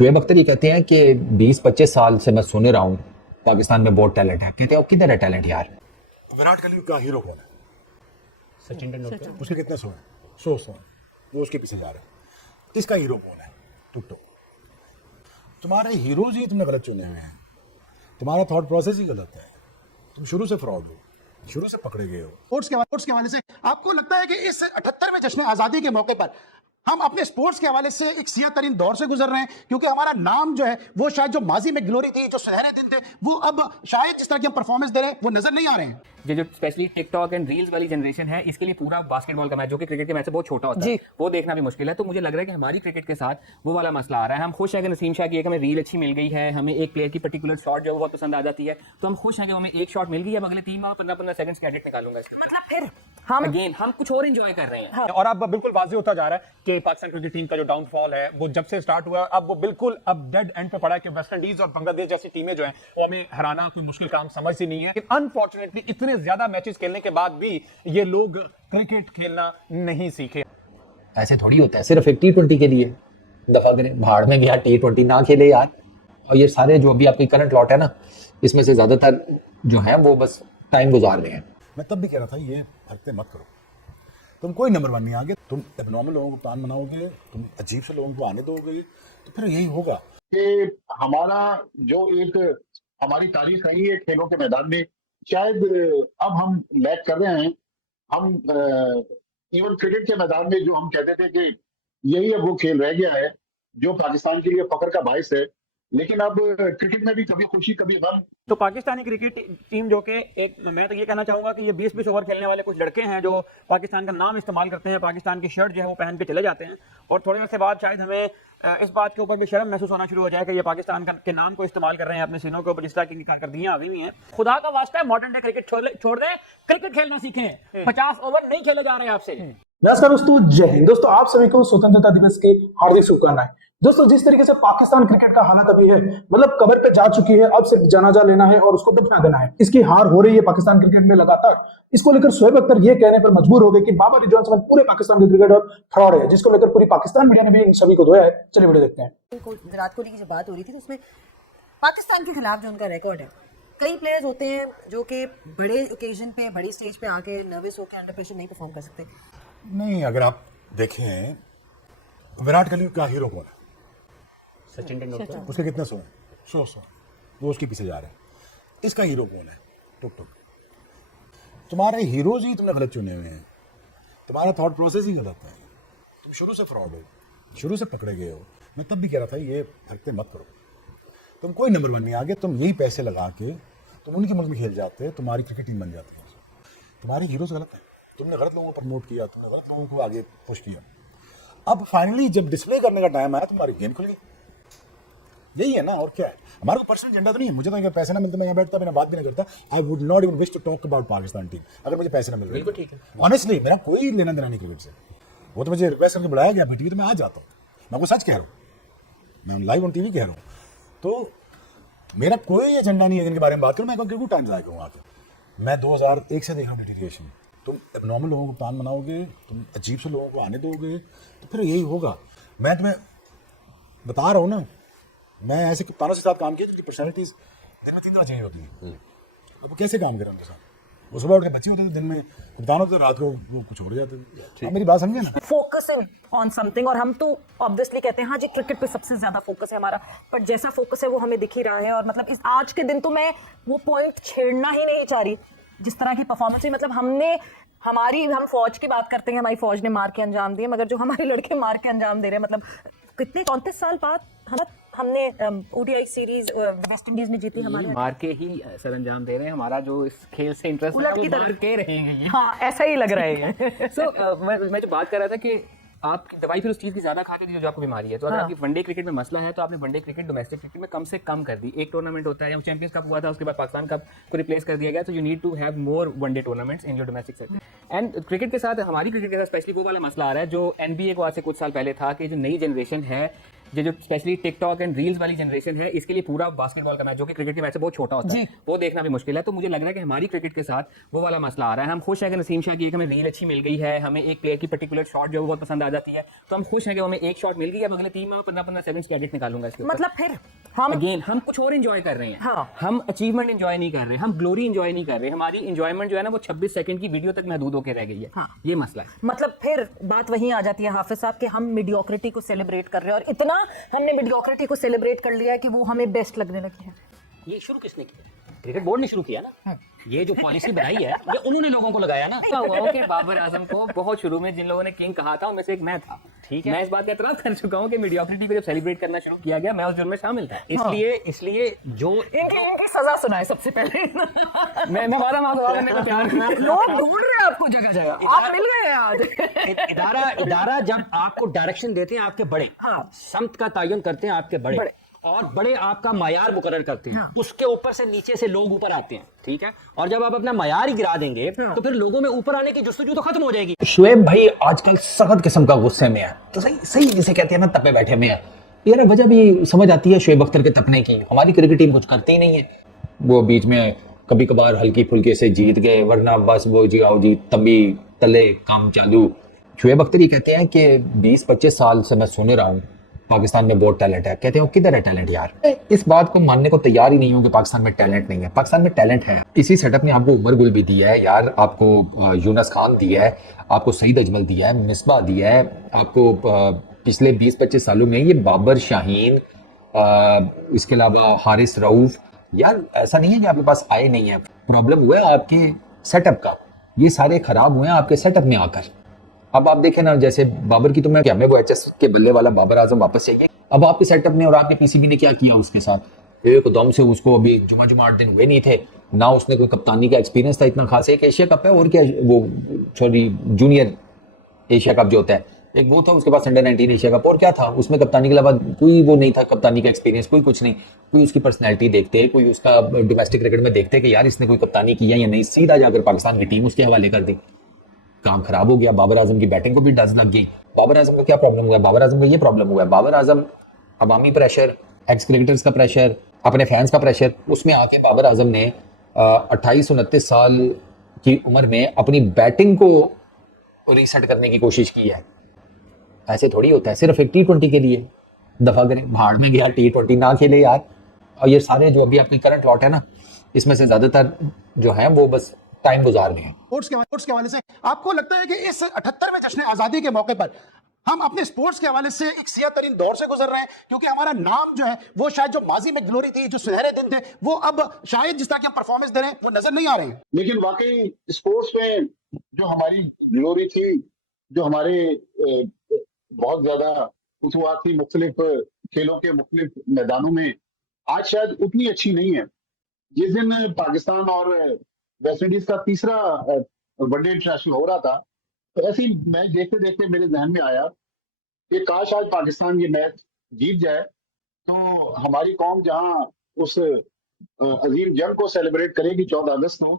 शुएब अख्तर ये कहते हैं कि 20-25 साल से मैं सुन रहा हूँ पाकिस्तान में बहुत टैलेंट है। कहते हैं किधर है टैलेंट यार? विराट कोहली का हीरो कौन है? सचिन तेंदुलकर। उसके कितने सौ हैं? 100 वो उसके पीछे जा रहे हैं। इसका हीरो कौन है? टुकटुक। तुम्हारे हीरोज ही तुमने गलत चुने हुए हैं। तुम्हारा थॉट प्रोसेस ही गलत है। तुम शुरू से फ्रॉड हो, शुरू से पकड़े गए हो। स्पोर्ट्स के हवाले से आपको लगता है कि इस 78वें जश्न आज़ादी के मौके पर हम अपने स्पोर्ट्स के हवाले से एक सियाह तरीन दौर से गुजर रहे हैं, क्योंकि हमारा नाम जो है वो शायद जो माजी में ग्लोरी थी, जो सुनहरे दिन थे, वो अब शायद जिस तरह की हम परफॉर्मेंस दे रहे हैं वो नजर नहीं आ रहे हैं। ये जो स्पेशली टिकटॉक एंड रील्स वाली जनरेशन है, इसके लिए पूरा बास्केटबॉल का मैच, जो कि क्रिकेट के मैच से बहुत छोटा होता है, वो देखना भी मुश्किल है। तो मुझे लग रहा है कि हमारी क्रिकेट के साथ वो वाला मसला आ रहा है। हम खुश हैं कि नसीम शाह की एक हमें रील अच्छी मिल गई है, हमें एक प्लेयर की पर्टिकुलर शॉट जो बहुत पसंद आ जाती है, तो हम खुश हैं कि हमें एक शॉट मिल गई है, अब अगले 3 माह 15-15 सेकंड्स का एडिट निकालूंगा। मतलब फिर हम कुछ और एंजॉय कर रहे हैं। और अब बिल्कुल वाज़ेह होता जा रहा है कि पाकिस्तान क्रिकेट टीम का जो डाउनफॉल है वो जब से स्टार्ट हुआ, अब वो बिल्कुल अब डेड एंड पे पड़ा है कि वेस्ट इंडीज और बांग्लादेश जैसी टीमें जो हैं वो हमें हराना कोई मुश्किल काम समझती नहीं है। अनफॉर्चुनेटली इतने ज्यादा मैचेस खेलने के बाद भी ये लोग क्रिकेट खेलना नहीं सीखे। ऐसे थोड़ी होता है सिर्फ एक T20 के लिए दफा करें, भाड़ में गया T20 ना खेले यार। और ये सारे जो अभी आपकी करंट लॉट है ना, इसमें से ज्यादातर जो है वो बस टाइम गुजार रहे हैं। मैं तब भी कह रहा था ये हरकतें मत करो। तुम कोई नंबर 1 नहीं आगे, तुम एबनॉर्मल लोगों को प्लान बनाओगे, तुम अजीब से लोगों को आने दोगे, तो फिर यही होगा कि हमारा जो एक हमारी तारीख रही है खेलों के मैदान में, शायद अब हम लैग कर रहे हैं। हम इवन क्रिकेट के मैदान में जो हम कहते थे कि यही अब वो खेल रह गया है जो पाकिस्तान के लिए फख्र का बाइस है, लेकिन अब क्रिकेट में भी कभी खुशी कभी गम। तो पाकिस्तानी क्रिकेट टीम जो कि एक, मैं तो ये कहना चाहूंगा कि ये 20-20 ओवर खेलने वाले कुछ लड़के हैं जो पाकिस्तान का नाम इस्तेमाल करते हैं, पाकिस्तान की शर्ट जो है वो पहन के चले जाते हैं, और थोड़े अर्से बाद शायद हमें इस बात के ऊपर भी शर्म महसूस होना शुरू हो जाए कि ये पाकिस्तान के नाम को इस्तेमाल कर रहे हैं अपने सीनों के ऊपर, जिस तरह की कारकर्दगियां अभी भी हैं। खुदा का वास्ता है मॉडर्न डे क्रिकेट छोड़ दें, क्रिकेट खेलना सीखें। 50 ओवर नहीं खेले जा रहे हैं आपसे। नमस्कार दोस्तों, जय हिंद। दोस्तों आप सभी को स्वतंत्रता दिवस की हार्दिक शुभकामनाएं। दोस्तों जिस तरीके से पाकिस्तान क्रिकेट का हालत अभी है, मतलब कबर पे जा चुकी है, अब सिर्फ जनाजा लेना है और उसको दफना देना है। इसकी हार हो रही है पाकिस्तान क्रिकेट में लगातार। इसको लेकर शुएब अख्तर ये कहने पर मजबूर हो गए कि बाबर रिजवान समेत पूरे पाकिस्तान के क्रिकेटर फ्रॉड है, जिसको लेकर पूरी पाकिस्तान मीडिया ने भी इन सभी को धोया है। चलिए वीडियो देखते हैं। विराट कोहली की जब बात हो रही थी तो उसमें पाकिस्तान के खिलाफ जो उनका रिकॉर्ड है, कई प्लेयर्स होते हैं जो कि बड़े ओकेजन पे, बड़ी स्टेज पे आके नर्वस होकर अंडर प्रेशर नहीं परफॉर्म कर सकते। नहीं। अगर आप देखें विराट कोहली का हीरो कौन है? सचिन तेंदुलकर। उसके कितने सौ हैं? 100 वो उसके पीछे जा रहे हैं। इसका हीरो कौन है? टुकटुक। तुम्हारे हीरोज ही तुमने गलत चुने हुए हैं। तुम्हारा थॉट प्रोसेस ही गलत है। तुम शुरू से फ्रॉड हो, शुरू से पकड़े गए हो। मैं तब भी कह रहा था ये हरकतें मत करो। तुम कोई नंबर 1 नहीं आगे, तुम यही पैसे लगा के तुम उनके मुल्क में खेल जाते, तुम्हारी क्रिकेट टीम बन जाती है। तुम्हारे हीरोज गलत हैं। तुमने गलत लोगों को प्रमोट किया, तुमने गलत लोगों को आगे पुश किया। अब फाइनली जब डिस्प्ले करने का टाइम आया, तुम्हारी गेम खुल गई। यही है ना, और क्या है? हमारा कोई पर्सनल एजेंडा तो नहीं है। मुझे तो अगर पैसे ना मिलते मैं यहाँ बैठता, मैं बात भी नहीं करता। I would not even wish to talk about Pakistan team अगर मुझे पैसे ना मिल रहे। बिल्कुल ठीक है। ऑनेस्टली मेरा कोई लेना देना नहीं क्रिकेट से। वो तो मुझे रिक्वेस्ट करके बुलाया गया पीटीवी, तो मैं आ जाता हूँ। मैं आपको सच कह रहा हूँ, मैं लाइव ऑन टीवी कह रहा हूँ। तो मेरा कोई एजेंडा नहीं है जिनके बारे में बात करूँ। मैं क्रिकेट टाइम जाएगा हूँ आके। मैं 2001 से देख रहा हूँ डिटीरिएशन। तुम एबनॉर्मल लोगों को प्लान बनाओगे, तुम अजीब से लोगों को आने दोगे, तो फिर यही होगा। मैं तुम्हें बता रहा हूँ ना, मैं ऐसे कप्तानों के साथ काम किया जिनकी पर्सनैलिटीज दिन में 3 तरह चेंज होती है। अब वो कैसे काम करें उनके साथ? वो सुबह उठ के बच्चे होते थे, दिन में कप्तान होते थे, रात को वो कुछ हो जाते थे। आप मेरी बात समझे ना? फोकसिंग ऑन समथिंग, और हम तो ऑब्वियसली कहते हैं हाँ जी क्रिकेट पे सबसे ज्यादा फोकस है हमारा, पर जैसा फोकस है वो हमें दिख ही रहा है। और मतलब इस आज के दिन तो मैं वो पॉइंट छेड़ना ही नहीं चाह रही, जिस तरह की परफॉर्मेंस है। मतलब हम फौज की बात करते हैं, हमारी फौज ने मार के अंजाम दिए, मगर जो हमारे लड़के मार के अंजाम दे रहे हैं, मतलब कितने 34 साल बाद हमने ओडीआई सीरीज वेस्ट इंडीज ने जीती, हमारे मार के ही सर अंजाम दे रहे हैं। हमारा जो इस खेल से इंटरेस्ट है वो मार के रहेंगे। हाँ, ऐसा ही लग रहा है। मैं जो बात कर रहा था कि आपकी दवाई फिर उस चीज़ की ज़्यादा खाते थे जो आपको बीमारी है। तो अगर आपकी वनडे क्रिकेट में मसला है तो आपने वनडे क्रिकेट डोमेस्टिक क्रिकेट में कम से कम कर दी। एक टूर्नामेंट होता है, चैंपियंस कप हुआ था, उसके बाद पाकिस्तान कप को रिप्लेस कर दिया गया। तो you need to have more one day tournaments in your domestic sector. And cricket के साथ, हमारी क्रिकेट के साथ स्पेशली वो वाला मसला आ रहा है जो NBA को आज से कुछ साल पहले था कि जो नई जनरेशन है ये जो स्पेशली टिकटॉक एंड रील्स वाली जनरेशन है, इसके लिए पूरा बास्केटबॉल का मैच जो कि क्रिकेट के मैच से बहुत छोटा होता है, वो देखना भी मुश्किल है। तो मुझे लग रहा है कि हमारी क्रिकेट के साथ वो वाला मसला आ रहा है। हम खुश हैं कि नसीम शाह की एक हमें रील अच्छी मिल गई है, हमें एक प्लेयर की पर्टिकुलर शॉट जो है वो बहुत पसंद आ जाती है, तो हम खुश हैं कि हमें एक शॉट मिल गई। अब अगले 3 माह 15-15 सेकंड्स की एडिट निकालूंगा इसके ऊपर। मतलब फिर हम अगेन हम कुछ और एंजॉय कर रहे हैं। हाँ। हम अचीवमेंट एंजॉय नहीं कर रहे, हम ग्लोरी एंजॉय नहीं कर रहे। हमारी एंजॉयमेंट जो है ना वो 26 सेकंड की वीडियो तक महदूद होकर रह गई है। हाँ। ये मसला है। मतलब फिर बात वहीं आ जाती है हाफिज साहब कि हम मीडियोक्रिटी को सेलिब्रेट कर रहे हैं, और इतना हमने मीडियोक्रिटी को सेलिब्रेट कर लिया है कि वो हमें बेस्ट लगने लगी है। ये शुरू किसने किया? क्रिकेट बोर्ड ने शुरू किया ना। ये जो पॉलिसी बनाई है ये उन्होंने लोगों को लगाया ना। कि बाबर आजम को बहुत शुरू में जिन लोगों ने किंग कहा था उनमें से एक मैं था। ठीक है, मैं इस बात का एतराज कर चुका हूँ कि मीडियोक्रिटी को जब सेलिब्रेट करना शुरू किया गया मैं उस जुर्म में शामिल था। इसलिए जो इनकी सजा सुनाए सबसे पहले। मैं हमारा मामला करने का प्यार लोग ढूंढ रहे हैं आपको जगह जगह, आप मिल गए हैं आज। इदारा जब आपको डायरेक्शन देते हैं आपके बड़े, समत का तयन करते हैं आपके बड़े, और बड़े आपका मायार मुकर्रर करते हैं, उसके ऊपर से नीचे से लोग ऊपर आते हैं। ठीक है, और जब आप अपना मायार ही गिरा देंगे तो फिर लोगों में ऊपर आने की जुस्तजू तो खत्म हो जाएगी। शुएब भाई आजकल सख्त किस्म का गुस्से में है, तो सही जिसे कहते हैं ना तपे बैठे में है। यार वजह भी समझ आती है शुएब अख्तर के तपने की। हमारी क्रिकेट टीम कुछ करती ही नहीं है, वो बीच में कभी कभार हल्की फुल्के से जीत गए, वरना बस वो जी आओ जी तभी तले काम चालू। शुएब अख्तर ये कहते हैं कि 20-25 साल से मैं सुन रहा हूँ पाकिस्तान में बहुत टैलेंट है। कहते हैं किधर है टैलेंट यार? इस बात को मानने को तैयार ही नहीं हूँ कि पाकिस्तान में टैलेंट नहीं है। पाकिस्तान में टैलेंट है। इसी सेटअप ने आपको उमर गुल भी दिया है यार, आपको यूनस खान दिया है, आपको सईद अजमल दिया है, मिसबा दिया है, आपको पिछले 20-25 सालों में ये बाबर शाहीन, इसके अलावा हारिस रऊफ। यार ऐसा नहीं है कि आपके पास आए नहीं है, प्रॉब्लम हुआ है आपके सेटअप का। ये सारे खराब हुए हैं आपके सेटअप में आकर। अब आप देखें ना, जैसे बाबर की तो मैं क्या, हमें वो एचएस के बल्ले वाला बाबर आजम वापस चाहिए। अब आपके सेटअप ने और आपके पीसीबी ने क्या किया उसके साथ, एकदम से उसको अभी जुमा 8 दिन हुए नहीं थे ना, उसने कोई कप्तानी का एक्सपीरियंस था इतना खास। एक एशिया कप है और क्या, वो सॉरी जूनियर एशिया कप जो होता है एक वो था, उसके बाद अंडर 19 एशिया कप, और क्या था उसमें कप्तानी के अलावा कोई वो नहीं था, कप्तानी का एक्सपीरियंस कोई कुछ नहीं। कोई उसकी पर्सनैलिटी देखते, कोई उसका डोमेस्टिक क्रिकेट में देखते कि यार इसने कोई कप्तानी किया या नहीं, सीधा जाकर पाकिस्तान की टीम उसके हवाले कर दी। काम खराब हो गया। बाबर आजम की बैटिंग को भी डज लग गई। बाबर आजम का क्या प्रॉब्लम हुआ? बाबर आजम का ये प्रॉब्लम हुआ है, बाबर आजम अवामी प्रेशर, एक्स क्रिकेटर्स का प्रेशर, अपने फैंस का प्रेशर, उसमें आके बाबर आजम ने 28-29 साल की उम्र में अपनी बैटिंग को रीसेट करने की कोशिश की है। ऐसे थोड़ी होता है सिर्फ एक T20 के लिए। दफा करें, भाड़ में गया, T20 ना खेले यार। और ये सारे जो अभी आपकी करंट लॉट है ना, इसमें से ज्यादातर जो है वो बस टाइम गुजार रहे हैं। स्पोर्ट्स के हवाले से आपको लगता है कि इस 78वें जश्न आजादी के मौके पर हम अपने स्पोर्ट्स के हवाले से एक सियाह तरीन दौर से गुजर रहे हैं, क्योंकि हमारा नाम जो है वो शायद जो माजी में ग्लोरी थी, जो सुनहरे दिन थे, वो अब शायद जिस तरह की हम परफॉर्मेंस दे रहे हैं वो नजर नहीं आ रहे हैं। लेकिन वाकई स्पोर्ट्स में जो हमारी ग्लोरी थी, जो हमारे बहुत ज्यादा फुतुहात थी मुख्तलिफ खेलों के मुख्तलिफ मैदानों में, आज शायद उतनी अच्छी नहीं है। जिस दिन पाकिस्तान और वेस्ट इंडीज का तीसरा वनडे इंटरनेशनल हो रहा था, तो ऐसे ही मैच देखते देखते मेरे जहन में आया कि काश आज पाकिस्तान ये मैच जीत जाए तो हमारी कौम जहां उस अजीम जंग को सेलिब्रेट करेगी 14 अगस्त को,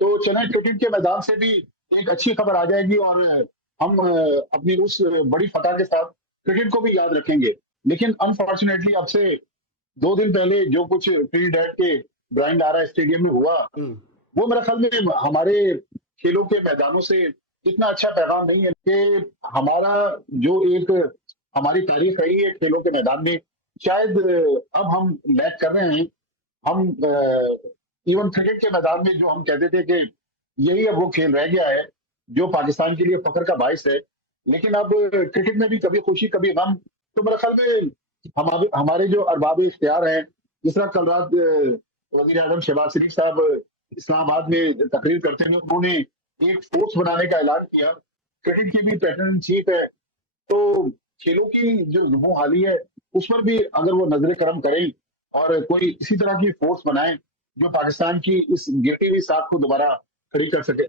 तो चेन्नई क्रिकेट के मैदान से भी एक अच्छी खबर आ जाएगी और हम अपनी उस बड़ी फतह के साथ क्रिकेट को भी याद रखेंगे। लेकिन अनफॉर्चुनेटली अब से 2 दिन पहले जो कुछ ट्रिनिडाद के ब्रायन लारा स्टेडियम में हुआ, वो मेरे ख्याल में हमारे खेलों के मैदानों से इतना अच्छा पैगाम नहीं है कि हमारा जो एक हमारी तारीफ रही है खेलों के मैदान में, शायद अब हम लैक कर रहे हैं। हम इवन क्रिकेट के मैदान में जो हम कहते थे कि यही अब वो खेल रह गया है जो पाकिस्तान के लिए फख्र का बाइस है, लेकिन अब क्रिकेट में भी कभी खुशी कभी गम। तो मेरे ख्याल में हमारे जो अरबाब इख्तियार हैं, जिस तरह कल रात वज़ीर आज़म शहबाज शरीफ साहब इस्लामाबाद में तकरीर करते हुए उन्होंने एक फोर्स बनाने का ऐलान किया। क्रिकेट की भी पैटर्न चीफ है, तो खेलों की जो जुबों हाली है उस पर भी अगर वो नजर करम करें और कोई इसी तरह की फोर्स बनाएं जो पाकिस्तान की इस गिरती हुई साख को दोबारा खड़ी कर सके।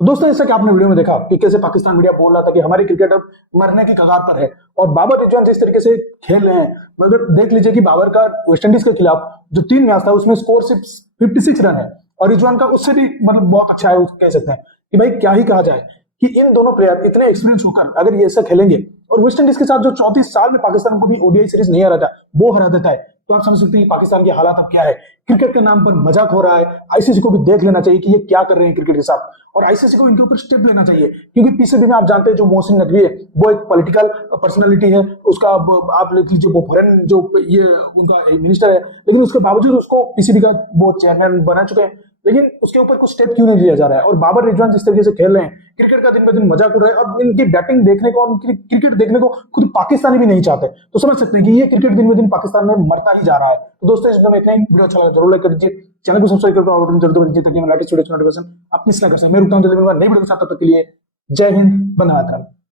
दोस्तों, जैसा कि आपने वीडियो में देखा कि कैसे पाकिस्तान मीडिया बोल रहा था कि हमारी क्रिकेट अब मरने की कगार पर है, और बाबर रिजवान जिस तरीके से खेल रहे हैं, मगर देख लीजिए कि बाबर का वेस्टइंडीज के खिलाफ जो 3 मैच था उसमें स्कोर सिर्फ 56 रन है, और रिजवान का उससे भी मतलब बहुत अच्छा है, कह सकते हैं कि भाई क्या ही कहा जाए कि इन दोनों प्लेयर इतने एक्सपीरियंस होकर अगर ये ऐसा खेलेंगे और वेस्ट इंडीज के साथ जो 34 साल में पाकिस्तान को भी ओडीआई सीरीज नहीं आ रहा था वो हरा देता है, तो आप समझ सकते हैं कि पाकिस्तान की हालात अब क्या है। क्रिकेट के नाम पर मजाक हो रहा है, आईसीसी को भी देख लेना चाहिए कि ये क्या कर रहे हैं क्रिकेट के साथ, और आईसीसी को इनके ऊपर स्टेप लेना चाहिए, क्योंकि पीसीबी में आप जानते हैं जो मोहसिन नकवी है वो एक पॉलिटिकल पर्सनालिटी है, उसका आप लिख लीजिए वो फॉरेन जो ये उनका मिनिस्टर है, लेकिन उसके बावजूद उसको पीसीबी का वो चेयरमैन बना चुके हैं, लेकिन उसके ऊपर कुछ स्टेप क्यों नहीं लिया जा रहा है। और बाबर रिजवान जिस तरीके से खेल रहे हैं, क्रिकेट का दिन ब दिन मजाक उड़ रहा है, और इनकी बैटिंग देखने को, उनकी क्रिकेट देखने को खुद पाकिस्तानी भी नहीं चाहते, तो समझ सकते हैं कि ये क्रिकेट दिन ब दिन पाकिस्तान में मरता ही जा रहा है। तो दोस्तों, इस वीडियो में इतना ही। वीडियो अच्छा लगा जरूर लाइक कर दीजिए, चैनल को सब्सक्राइब करके जरूर दीजिए ताकि लेटेस्ट वीडियो नोटिफिकेशन आप मिस ना कर सकें। मैं रुकता हूं जल्दी मिलूंगा नई वीडियो के साथ, तब तक के लिए जय हिंद, वंदे मातरम।